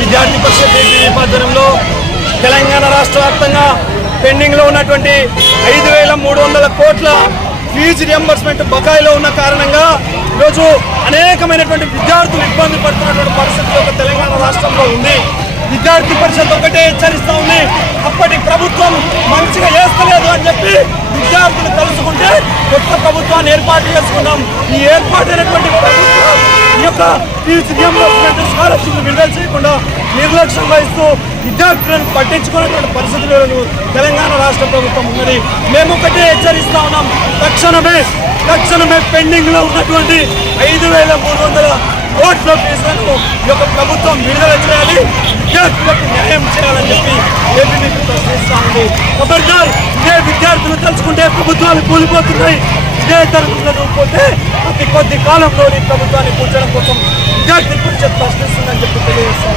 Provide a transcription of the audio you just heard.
విద్యార్థి పరిషత్ ఆధ్వర్యంలో తెలంగాణ రాష్ట్ర వ్యాప్తంగా పెండింగ్ లో ఉన్నటువంటి 5,300 కోట్ల ఫీజు రియంబర్స్మెంట్ బకాయిలో ఉన్న కారణంగా ఈరోజు అనేకమైనటువంటి విద్యార్థులు ఇబ్బంది పడుతున్నటువంటి పరిస్థితి తెలంగాణ రాష్ట్రంలో ఉంది. విద్యార్థి పరిషత్ ఒకటే హెచ్చరిస్తా ఉంది, అప్పటి ప్రభుత్వం మంచిగా చేస్తలేదు అని చెప్పి విద్యార్థులు తలుచుకుంటే కొత్త ప్రభుత్వాన్ని ఏర్పాటు చేసుకున్నాం. ఈ ఏర్పాటైనటువంటి ప్రభుత్వం ఈ యొక్క ఫీజు రియంబర్స్మెంట్ స్కాలర్షిప్ విడుదల చేయకుండా నిర్లక్ష్యం వహిస్తూ విద్యార్థులను పట్టించుకునేటువంటి పరిస్థితులను తెలంగాణ రాష్ట్ర ప్రభుత్వం ఉన్నది. మేము ఒకటే హెచ్చరిస్తా ఉన్నాం, తక్షణమే పెండింగ్ లో ఉన్నటువంటి 5,300 కోట్ల ఫీజులను ఈ యొక్క ప్రభుత్వం విడుదల చేయాలి, విద్యార్థులకు న్యాయం చేయాలని చెప్పి ఏపీ ప్రశ్నిస్తా ఉంది. ఖబర్దార్, ఇదే విద్యార్థులు తలుచుకుంటే ప్రభుత్వాలు కూలిపోతున్నాయి. ఇదే తరగతులను పోతే కొద్ది కాలంలో ప్రభుత్వాన్ని కూర్చోడం కోసం విద్యార్థి పరిషత్ ప్రశ్నిస్తుందని చెప్పి తెలియజేస్తాం.